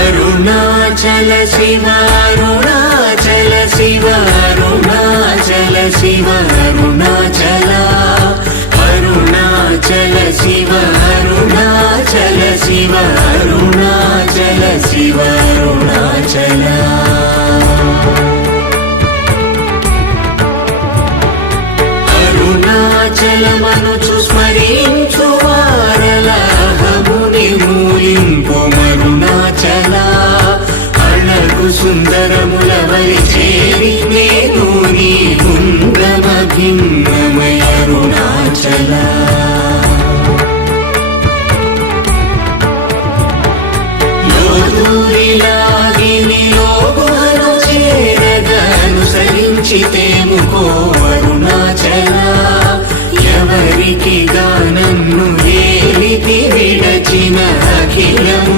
అరుణాచల శివ అరుణాచల శివ అరుణాచల శివ అరుణాచల అరుణాచల శివ అరుణాచల శివ అరుణాచల శివ అరుణాచల అరుణాచలమనుచు స్మరించు వారలహముని మూలింపు మరుణాచల అణగు సుందరముల వరి చేరి నేను నీ గుండ్రమ భిన్నమయ అరుణాచల లోదూరిలాగిని లోగుహను చేరగనుసరించితేముకో అరుణాచల ఎవరికి గానన్ను వేలితి విడచిన అఖిలం